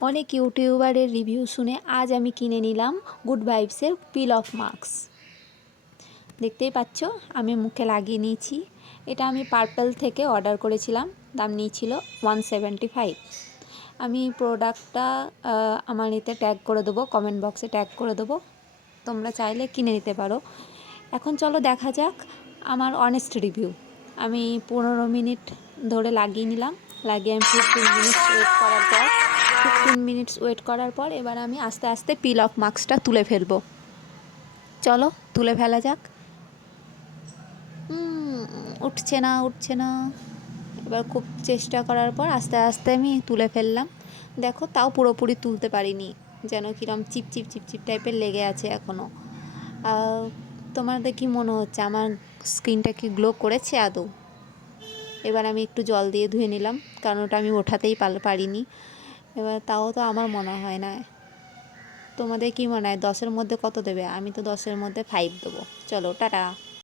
অনেক ইউটিউবারের রিভিউ শুনে আজ আমি কিনে নিলাম গুড ভাইবসের পিল অফ মাস্ক। দেখতেই পাচ্ছ আমি মুখে লাগিয়ে নিয়েছি। এটা আমি পার্পল থেকে অর্ডার করেছিলাম, দাম নিয়েছিল 175। আমি প্রোডাক্টটা আমার এতে ট্যাগ করে দেবো, কমেন্ট বক্সে ট্যাগ করে দেবো, তোমরা চাইলে কিনে নিতে পারো। এখন চলো দেখা যাক আমার অনেস্ট রিভিউ। আমি 15 মিনিট ধরে লাগিয়ে নিলাম, লাগিয়ে আমি 15 মিনিটস ওয়েট করার পর এবার আমি আস্তে আস্তে পিল অফ মাস্কটা তুলে ফেলবো। চলো তুলে ফেলা যাক। উঠছে না। এবার খুব চেষ্টা করার পর আস্তে আস্তে আমি তুলে ফেললাম। দেখো তাও পুরোপুরি তুলতে পারিনি, যেন কিরম চিপচিপ টাইপের লেগে আছে এখনও। তোমাদের কি মনে হচ্ছে আমার স্কিনটা কি গ্লো করেছে আদৌ? এবার আমি একটু জল দিয়ে ধুয়ে নিলাম, কারণ ওটা আমি ওঠাতেই পারিনি। এবার তাও তো আমার মনে হয় না। তোমাদের কি মনে হয় 10-এর মধ্যে কত দেবে? আমি তো 10-এর মধ্যে 5 দেবো। চলো টাটা।